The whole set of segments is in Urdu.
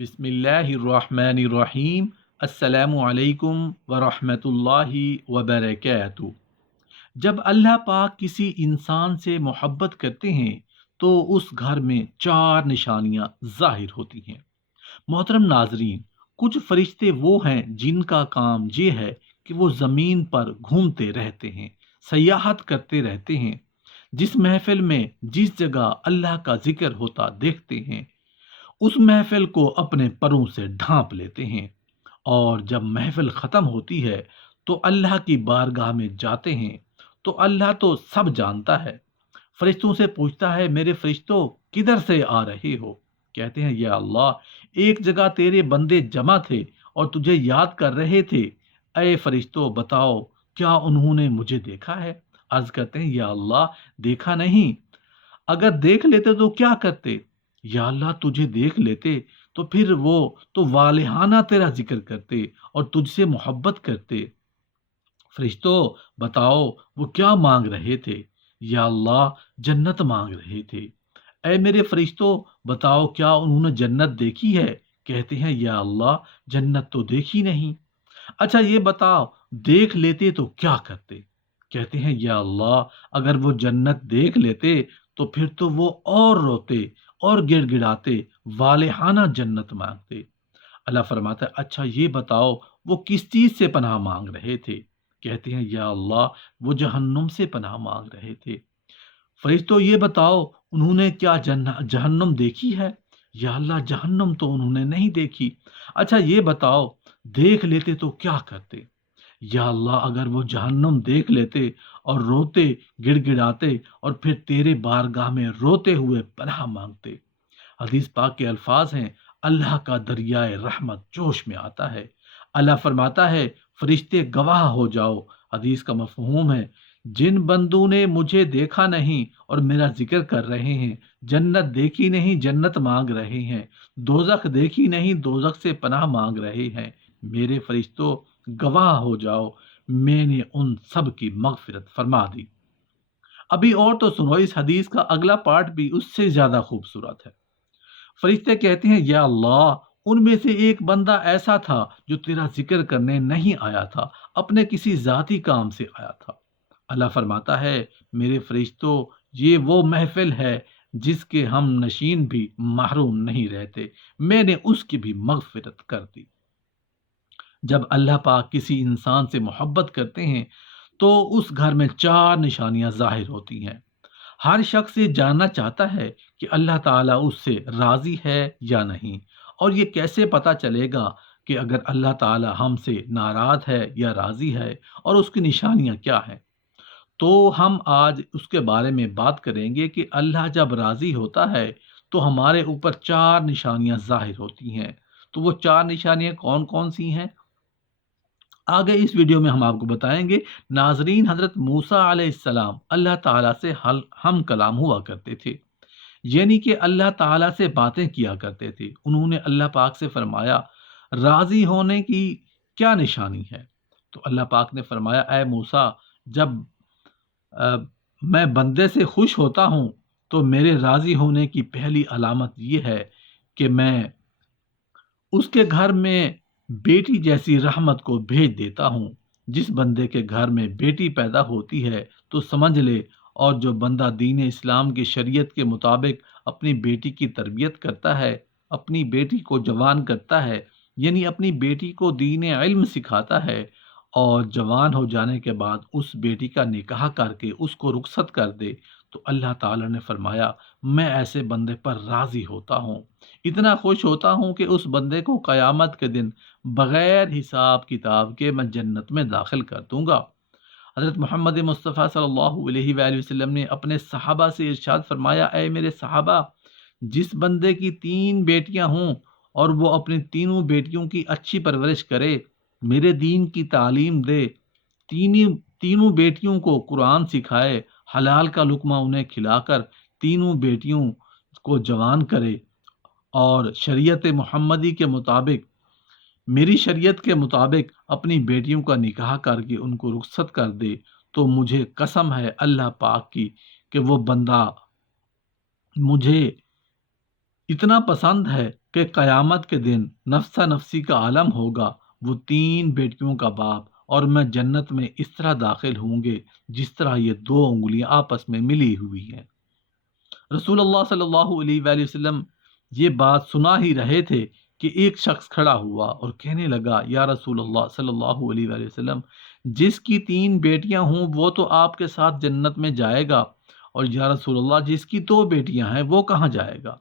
بسم اللہ الرحمن الرحیم۔ السلام علیکم ورحمۃ اللہ وبرکاتہ۔ جب اللہ پاک کسی انسان سے محبت کرتے ہیں تو اس گھر میں چار نشانیاں ظاہر ہوتی ہیں۔ محترم ناظرین، کچھ فرشتے وہ ہیں جن کا کام یہ ہے کہ وہ زمین پر گھومتے رہتے ہیں، سیاحت کرتے رہتے ہیں۔ جس محفل میں جس جگہ اللہ کا ذکر ہوتا دیکھتے ہیں، اس محفل کو اپنے پروں سے ڈھانپ لیتے ہیں، اور جب محفل ختم ہوتی ہے تو اللہ کی بارگاہ میں جاتے ہیں تو اللہ تو سب جانتا ہے۔ فرشتوں سے پوچھتا ہے، میرے فرشتوں کدھر سے آ رہے ہو؟ کہتے ہیں، یا اللہ، ایک جگہ تیرے بندے جمع تھے اور تجھے یاد کر رہے تھے۔ اے فرشتوں، بتاؤ کیا انہوں نے مجھے دیکھا ہے؟ عرض کرتے ہیں، یا اللہ، دیکھا نہیں۔ اگر دیکھ لیتے تو کیا کرتے؟ یا اللہ، تجھے دیکھ لیتے تو پھر وہ تو والہانہ تیرا ذکر کرتے اور تجھ سے محبت کرتے۔ فرشتوں، بتاؤ وہ کیا مانگ رہے تھے؟ یا اللہ، جنت مانگ رہے تھے۔ اے میرے فرشتوں، بتاؤ کیا انہوں نے جنت دیکھی ہے؟ کہتے ہیں، یا اللہ، جنت تو دیکھی نہیں۔ اچھا یہ بتاؤ، دیکھ لیتے تو کیا کرتے؟ کہتے ہیں، یا اللہ، اگر وہ جنت دیکھ لیتے تو پھر تو وہ اور روتے اور گڑ گڑاتے، والہانہ جنت مانگتے۔ اللہ فرماتا ہے، اچھا یہ بتاؤ وہ کس چیز سے پناہ مانگ رہے تھے؟ کہتے ہیں، یا اللہ، وہ جہنم سے پناہ مانگ رہے تھے۔ فرشتوں، یہ بتاؤ انہوں نے کیا جہنم دیکھی ہے؟ یا اللہ، جہنم تو انہوں نے نہیں دیکھی۔ اچھا یہ بتاؤ، دیکھ لیتے تو کیا کرتے؟ یا اللہ، اگر وہ جہنم دیکھ لیتے اور روتے، گڑ گڑاتے اور پھر تیرے بارگاہ میں روتے ہوئے پناہ مانگتے۔ حدیث پاک کے الفاظ ہیں، اللہ کا دریائے رحمت جوش میں آتا ہے۔ اللہ فرماتا ہے، فرشتے گواہ ہو جاؤ۔ حدیث کا مفہوم ہے، جن بندوں نے مجھے دیکھا نہیں اور میرا ذکر کر رہے ہیں، جنت دیکھی نہیں، جنت مانگ رہے ہیں، دوزخ دیکھی نہیں، دوزخ سے پناہ مانگ رہے ہیں، میرے فرشتوں گواہ ہو جاؤ، میں نے ان سب کی مغفرت فرما دی۔ ابھی اور تو سنو، اس حدیث کا اگلا پارٹ بھی اس سے زیادہ خوبصورت ہے۔ فرشتے کہتے ہیں، یا اللہ، ان میں سے ایک بندہ ایسا تھا جو تیرا ذکر کرنے نہیں آیا تھا، اپنے کسی ذاتی کام سے آیا تھا۔ اللہ فرماتا ہے، میرے فرشتوں، یہ وہ محفل ہے جس کے ہم نشین بھی محروم نہیں رہتے، میں نے اس کی بھی مغفرت کر دی۔ جب اللہ پاک کسی انسان سے محبت کرتے ہیں تو اس گھر میں چار نشانیاں ظاہر ہوتی ہیں۔ ہر شخص یہ جاننا چاہتا ہے کہ اللہ تعالیٰ اس سے راضی ہے یا نہیں، اور یہ کیسے پتہ چلے گا کہ اگر اللہ تعالیٰ ہم سے ناراض ہے یا راضی ہے، اور اس کی نشانیاں کیا ہیں۔ تو ہم آج اس کے بارے میں بات کریں گے کہ اللہ جب راضی ہوتا ہے تو ہمارے اوپر چار نشانیاں ظاہر ہوتی ہیں۔ تو وہ چار نشانیاں کون کون سی ہیں، آگے اس ویڈیو میں ہم آپ کو بتائیں گے۔ ناظرین، حضرت موسیٰ علیہ السلام اللہ تعالیٰ سے ہم کلام ہوا کرتے تھے، یعنی کہ اللہ تعالیٰ سے باتیں کیا کرتے تھے۔ انہوں نے اللہ پاک سے فرمایا، راضی ہونے کی کیا نشانی ہے؟ تو اللہ پاک نے فرمایا، اے موسیٰ، جب میں بندے سے خوش ہوتا ہوں تو میرے راضی ہونے کی پہلی علامت یہ ہے کہ میں اس کے گھر میں بیٹی جیسی رحمت کو بھیج دیتا ہوں۔ جس بندے کے گھر میں بیٹی پیدا ہوتی ہے تو سمجھ لے، اور جو بندہ دین اسلام کی شریعت کے مطابق اپنی بیٹی کی تربیت کرتا ہے، اپنی بیٹی کو جوان کرتا ہے، یعنی اپنی بیٹی کو دین علم سکھاتا ہے، اور جوان ہو جانے کے بعد اس بیٹی کا نکاح کر کے اس کو رخصت کر دے، تو اللہ تعالی نے فرمایا، میں ایسے بندے پر راضی ہوتا ہوں، اتنا خوش ہوتا ہوں کہ اس بندے کو قیامت کے دن بغیر حساب کتاب کے میں جنت میں داخل کر دوں گا۔ حضرت محمد مصطفیٰ صلی اللہ علیہ وآلہ وسلم نے اپنے صحابہ سے ارشاد فرمایا، اے میرے صحابہ، جس بندے کی 3 بیٹیاں ہوں اور وہ اپنی تینوں بیٹیوں کی اچھی پرورش کرے، میرے دین کی تعلیم دے، تینوں بیٹیوں کو قرآن سکھائے، حلال کا لقمہ انہیں کھلا کر تینوں بیٹیوں کو جوان کرے، اور شریعت محمدی کے مطابق، میری شریعت کے مطابق اپنی بیٹیوں کا نکاح کر کے ان کو رخصت کر دے، تو مجھے قسم ہے اللہ پاک کی کہ وہ بندہ مجھے اتنا پسند ہے کہ قیامت کے دن نفسا نفسی کا عالم ہوگا، وہ 3 بیٹیوں کا باپ اور میں جنت میں اس طرح داخل ہوں گے جس طرح یہ 2 انگلیاں آپس میں ملی ہوئی ہیں۔ رسول اللہ صلی اللہ علیہ وآلہ وسلم یہ بات سنا ہی رہے تھے کہ ایک شخص کھڑا ہوا اور کہنے لگا، یا رسول اللہ صلی اللہ علیہ وآلہ وسلم، جس کی 3 بیٹیاں ہوں وہ تو آپ کے ساتھ جنت میں جائے گا، اور یا رسول اللہ جس کی 2 بیٹیاں ہیں وہ کہاں جائے گا؟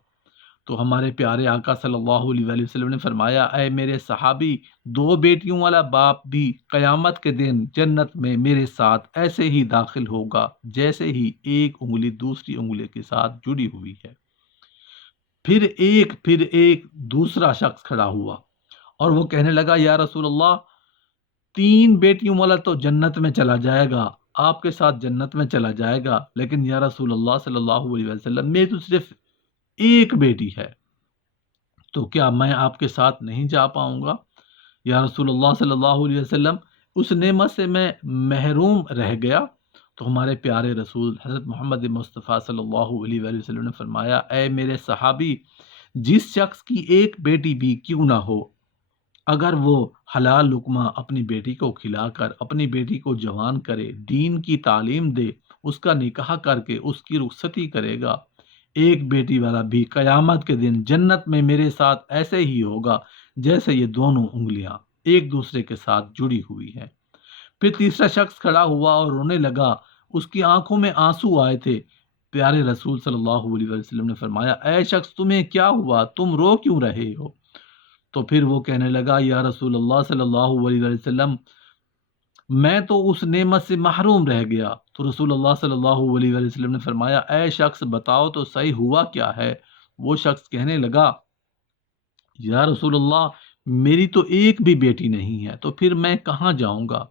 تو ہمارے پیارے آقا صلی اللہ علیہ وآلہ وسلم نے فرمایا، اے میرے صحابی، 2 بیٹیوں والا باپ بھی قیامت کے دن جنت میں میرے ساتھ ایسے ہی داخل ہوگا جیسے ہی ایک انگلی دوسری انگلی کے ساتھ جڑی ہوئی ہے۔ پھر ایک دوسرا شخص کھڑا ہوا اور وہ کہنے لگا، یا رسول اللہ، 3 بیٹیوں والا تو جنت میں چلا جائے گا، آپ کے ساتھ جنت میں چلا جائے گا، لیکن یا رسول اللہ صلی اللہ علیہ وسلم، میری تو صرف ایک بیٹی ہے، تو کیا میں آپ کے ساتھ نہیں جا پاؤں گا؟ یا رسول اللہ صلی اللہ علیہ وسلم، اس نعمت سے میں محروم رہ گیا۔ تو ہمارے پیارے رسول حضرت محمد مصطفیٰ صلی اللہ علیہ وآلہ وسلم نے فرمایا، اے میرے صحابی، جس شخص کی ایک بیٹی بھی کیوں نہ ہو، اگر وہ حلال لقمہ اپنی بیٹی کو کھلا کر اپنی بیٹی کو جوان کرے، دین کی تعلیم دے، اس کا نکاح کر کے اس کی رخصتی کرے گا، ایک بیٹی والا بھی قیامت کے دن جنت میں میرے ساتھ ایسے ہی ہوگا جیسے یہ دونوں انگلیاں ایک دوسرے کے ساتھ جڑی ہوئی ہیں۔ پھر تیسرا شخص کھڑا ہوا اور رونے لگا، اس کی آنکھوں میں آنسو آئے تھے۔ پیارے رسول صلی اللہ علیہ وسلم نے فرمایا، اے شخص، تمہیں کیا ہوا؟ تم رو کیوں رہے ہو؟ تو پھر وہ کہنے لگا، یا رسول اللہ صلی اللہ علیہ وسلم، میں تو اس نعمت سے محروم رہ گیا۔ تو رسول اللہ صلی اللہ علیہ وسلم نے فرمایا، اے شخص، بتاؤ تو صحیح ہوا کیا ہے؟ وہ شخص کہنے لگا، یا رسول اللہ، میری تو ایک بھی بیٹی نہیں ہے، تو پھر میں کہاں جاؤں گا؟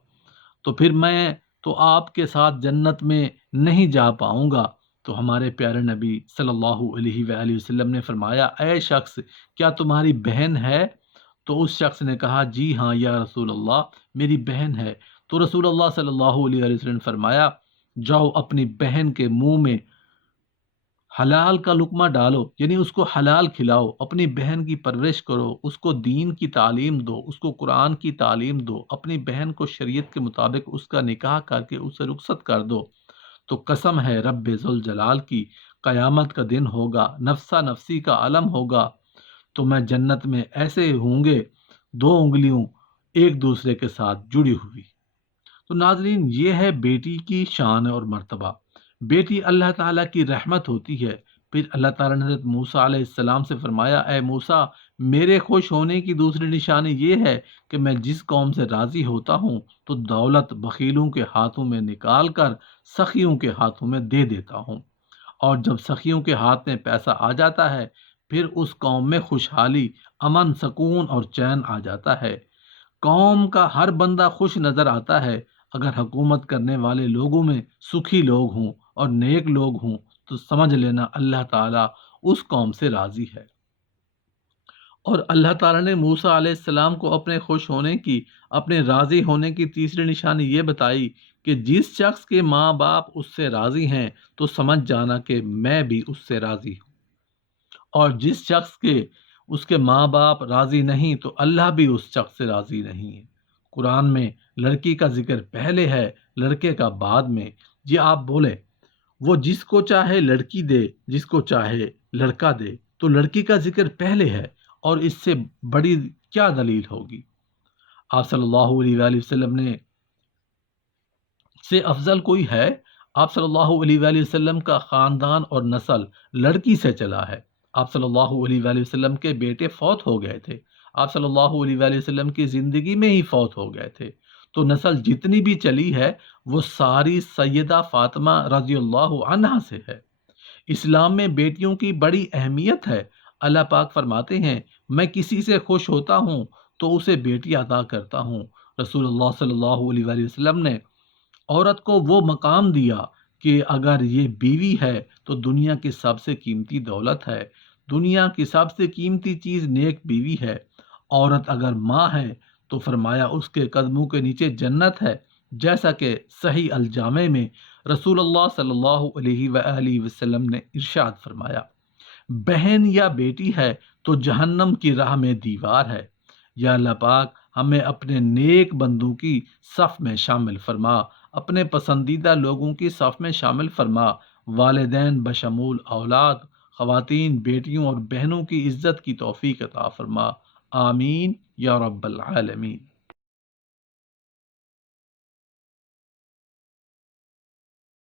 تو پھر میں تو آپ کے ساتھ جنت میں نہیں جا پاؤں گا۔ تو ہمارے پیارے نبی صلی اللہ علیہ وآلہ وسلم نے فرمایا، اے شخص، کیا تمہاری بہن ہے؟ تو اس شخص نے کہا، جی ہاں یا رسول اللہ، میری بہن ہے۔ تو رسول اللہ صلی اللہ علیہ وآلہ وسلم نے فرمایا، جاؤ اپنی بہن کے منہ میں حلال کا لقمہ ڈالو، یعنی اس کو حلال کھلاؤ، اپنی بہن کی پرورش کرو، اس کو دین کی تعلیم دو، اس کو قرآن کی تعلیم دو، اپنی بہن کو شریعت کے مطابق اس کا نکاح کر کے اسے رخصت کر دو۔ تو قسم ہے رب ذوالجلال کی، قیامت کا دن ہوگا، نفسا نفسی کا عالم ہوگا، تو میں جنت میں ایسے ہوں گے 2 انگلیوں ایک دوسرے کے ساتھ جڑی ہوئی۔ تو ناظرین، یہ ہے بیٹی کی شان اور مرتبہ۔ بیٹی اللہ تعالیٰ کی رحمت ہوتی ہے۔ پھر اللہ تعالیٰ نے حضرت موسیٰ علیہ السلام سے فرمایا، اے موسیٰ، میرے خوش ہونے کی دوسری نشانی یہ ہے کہ میں جس قوم سے راضی ہوتا ہوں تو دولت بخیلوں کے ہاتھوں میں نکال کر سخیوں کے ہاتھوں میں دے دیتا ہوں، اور جب سخیوں کے ہاتھ میں پیسہ آ جاتا ہے پھر اس قوم میں خوشحالی، امن، سکون اور چین آ جاتا ہے۔ قوم کا ہر بندہ خوش نظر آتا ہے۔ اگر حکومت کرنے والے لوگوں میں سکھی لوگ ہوں اور نیک لوگ ہوں تو سمجھ لینا اللہ تعالیٰ اس قوم سے راضی ہے۔ اور اللہ تعالیٰ نے موسیٰ علیہ السلام کو اپنے خوش ہونے کی، اپنے راضی ہونے کی تیسری نشانی یہ بتائی کہ جس شخص کے ماں باپ اس سے راضی ہیں تو سمجھ جانا کہ میں بھی اس سے راضی ہوں، اور جس شخص کے اس کے ماں باپ راضی نہیں تو اللہ بھی اس شخص سے راضی نہیں ہے۔ قرآن میں لڑکی کا ذکر پہلے ہے، لڑکے کا بعد میں۔ یہ آپ بولے، وہ جس کو چاہے لڑکی دے، جس کو چاہے لڑکا دے، تو لڑکی کا ذکر پہلے ہے، اور اس سے بڑی کیا دلیل ہوگی؟ آپ صلی اللہ علیہ وآلہ وسلم نے سے افضل کوئی ہے؟ آپ صلی اللہ علیہ وآلہ وسلم کا خاندان اور نسل لڑکی سے چلا ہے۔ آپ صلی اللہ علیہ وآلہ وسلم کے بیٹے فوت ہو گئے تھے، آپ صلی اللہ علیہ وآلہ وسلم کی زندگی میں ہی فوت ہو گئے تھے، تو نسل جتنی بھی چلی ہے وہ ساری سیدہ فاطمہ رضی اللہ عنہا سے ہے۔ اسلام میں بیٹیوں کی بڑی اہمیت ہے۔ اللہ پاک فرماتے ہیں، میں کسی سے خوش ہوتا ہوں تو اسے بیٹی عطا کرتا ہوں۔ رسول اللہ صلی اللہ علیہ وآلہ وسلم نے عورت کو وہ مقام دیا کہ اگر یہ بیوی ہے تو دنیا کی سب سے قیمتی دولت ہے، دنیا کی سب سے قیمتی چیز نیک بیوی ہے۔ عورت اگر ماں ہے تو فرمایا اس کے قدموں کے نیچے جنت ہے، جیسا کہ صحیح الجامع میں رسول اللہ صلی اللہ علیہ وآلہ وسلم نے ارشاد فرمایا۔ بہن یا بیٹی ہے تو جہنم کی راہ میں دیوار ہے۔ یا اللہ پاک ہمیں اپنے نیک بندوں کی صف میں شامل فرما، اپنے پسندیدہ لوگوں کی صف میں شامل فرما، والدین بشمول اولاد، خواتین، بیٹیوں اور بہنوں کی عزت کی توفیق عطا فرما، آمین یا رب العالمین۔